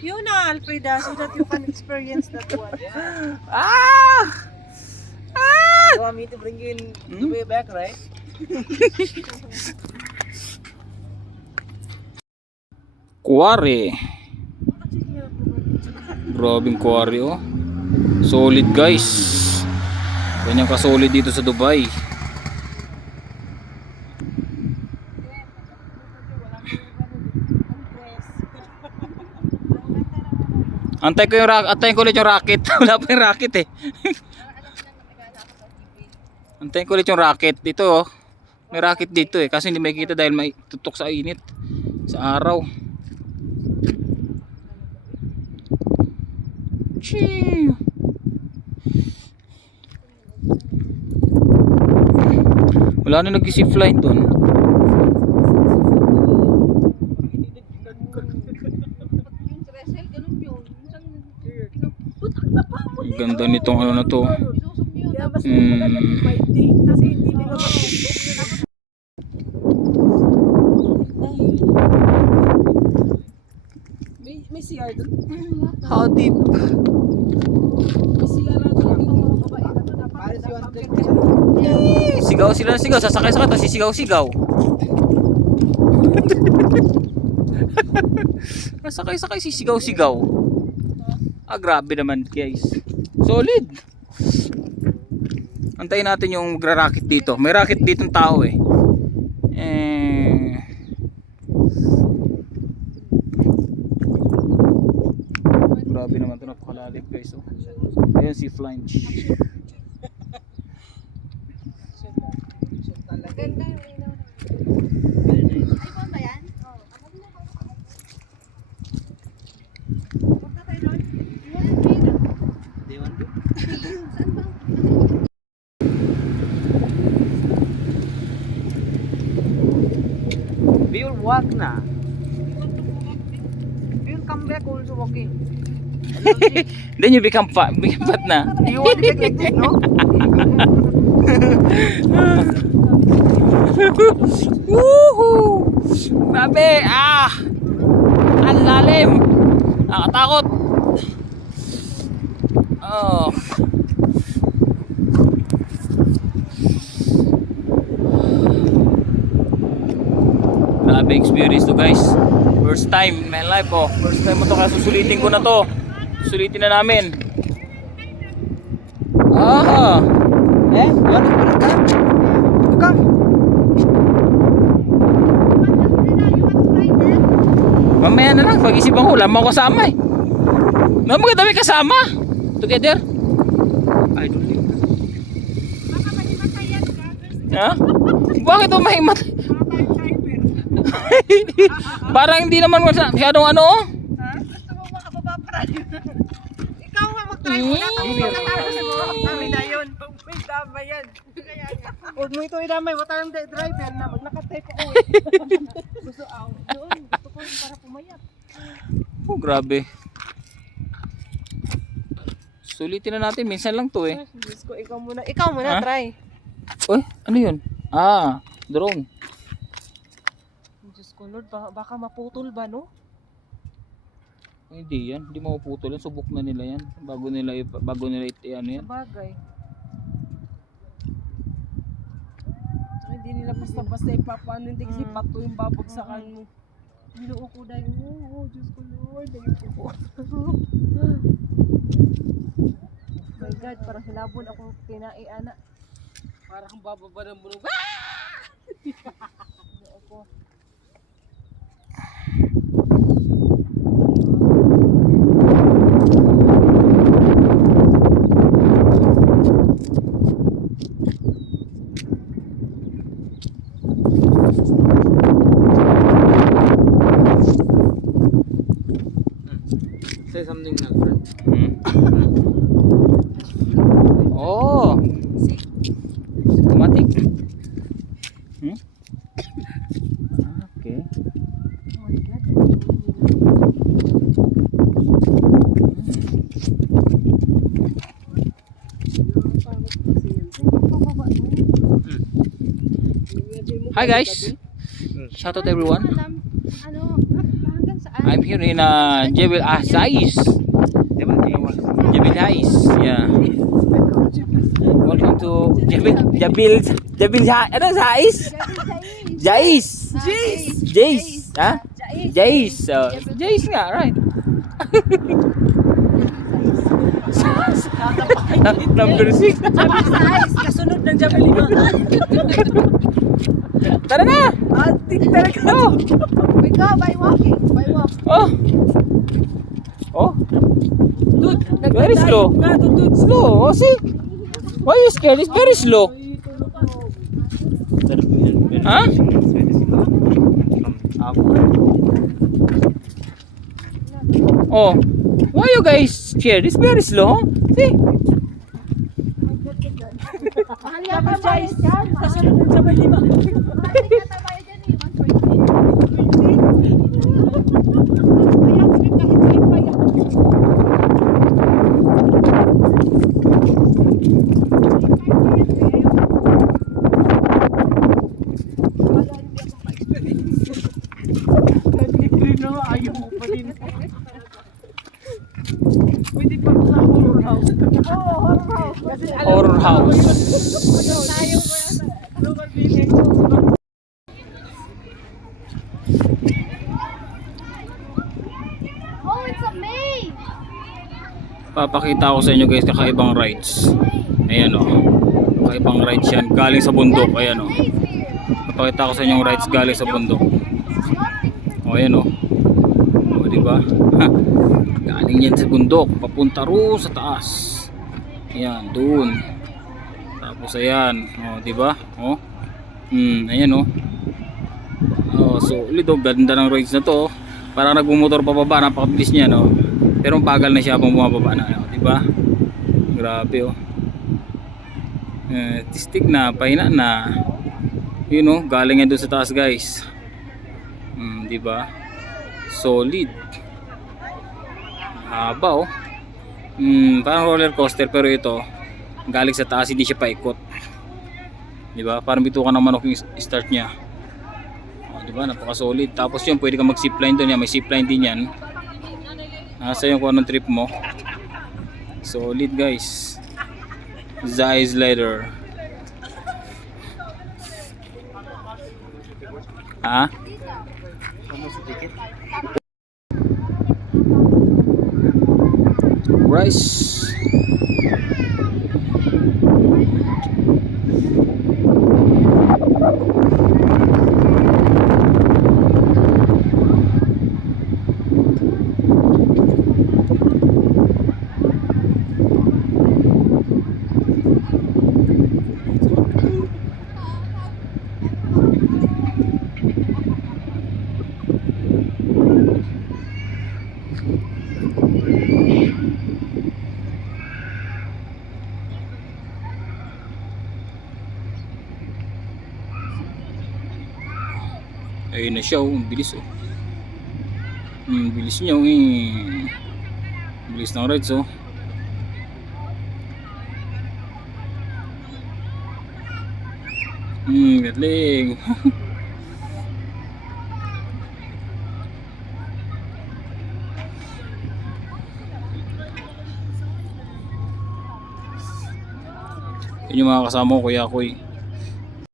You na, Alfreda, so that you can experience that one. Ah! Ah! You want me to bring you in the way back, right? Quarry. Grabing quarry oh. Solid guys. Ganyan ka solid dito sa Dubai. Antayin ko ulit yung racket. Wala pa yung racket eh. Antayin ko ulit yung racket dito oh. May racket dito eh kasi hindi makikita dahil may tutok sa init sa araw. Chee. Wala na nag-zip line doon. Ganda nitong ano na to. Kasi hindi nila may CR doon. How deep? May CR doon. Paris, you want to take Sigaw sila ng sigaw. Sasakay-sakay tapos sisigaw-sigaw. Sasakay-sakay sisigaw-sigaw. Ah, grabe naman guys. Solid. Antayin natin yung magra-racket dito. May racket dito ng tao eh. Grabe naman ito. Napakalalim guys. Oh. Ayan si Flange. Ganda yung ilaw. iPhone ba yan? Oo. Punta tayo doon. They want to? We will walk na. We will come back also walking. Then you become fat na. You want to take like this, no? Woohoo! Grabe! Ah! Ang lalim! Nakatakot! Oh! Grabe experience to guys. First time in my life oh. First time mo to kaya susulitin ko na to. Susulitin na namin. Ah! You want to bring that? Come. Mamaya na lang, pag-isipan ko, wala mo kasama eh. No, maganda may kasama. Together. I don't think. Baka mahimatay yan. Ha? Bakit ito mahimatay? Parang hindi naman masyadong ano oh. Ha? Gusto mo makababa pa rin? Ikaw nga mag-try mo na. Tapos magkatapos mo. Kami na yun. May dama yan. Huwag mo ito idamay. Wala tayong driver na. Maglakad-type ako eh. Gusto ako. Doon. Gusto ko rin para pumayat. Oh, grabe. Sulitin na natin. Minsan lang to eh. Diyos ko, ikaw muna. Ikaw muna, Ha? try. Uy, ano yun? Ah, drone. Diyos ko, Lord. Baka maputol ba, no? Hindi yan. Hindi mapuputol yan. Subok na nila yan. Bago nila ano yan. Sabagay. Hindi nila basta-basta ipapanindig kasi pato yung babagsakan mo. Ginoo ko dahil, oh, Diyos ko Lord, dahil ko. My God, parang hilabon akong tinaiana. Parang bababa ng bulong. Ginoo ko. Say something, Alfred. Oh! Automatic. Okay. Oh my God. Hi guys. Shout out everyone. Ano, hanggang saan? I'm here in Jebel Azais. Jebel Ais. Yeah. Welcome to Jebel ano Zais? Jais. Jais. Ha? Jais. Jais nga, right. Number 6. Kasunod ng Jabal Lima. Tara na. Talaga. Oh. We go by walking. By walk. Oh. Oh. Dude, Very slow. Slow. Oh, see? Why you scared? It's very slow. Huh? Oh. Why you guys scared? It's very slow. See? Mahal yata bayad yan. Kasunod ng Jabal Lima. Mahal yata bayad yan eh. 120. Ayaw mo pa din. Pwede pa sa horror house. Oo, horror house. Horror house. Tayo mo yan. Local feeling. Oh, it's a maze! Papakita ko sa inyo guys kakaibang rides. Ayan o. Kakaibang rides yan. Galing sa bundok. Ayan o. Papakita ko sa inyo yung rides galing sa bundok. O ayan o. O diba? Galing yan sa bundok. Papunta ro sa taas. Ayan. Doon. Tapos ayan. O diba? O. Ayan o. O so ulit o. Ganda ng rides na to. Parang nagmumotor pa baba. Napakabilis niya no. Pero bagal na siya habang bumababa na. O diba? Grabe o. Tistig na. Pahina na. Yun o. Galing yan doon sa taas guys. Diba? Solid. Haba oh. Parang roller coaster pero ito galing sa taas hindi siya paikot. Diba? Parang bitukan ng manok yung start niya. Diba? Napaka solid. Tapos yun pwede ka mag zipline doon yan. May zipline din yan. Nasa yung kung anong trip mo. Solid guys. Zeiss Leather. Ha? Rice. Ayun na siya oh, bilis oh. Bilis niya oh eh. Bilis ng rides oh. Gatling. Yun yung mga kasama ko, Kuya Koy.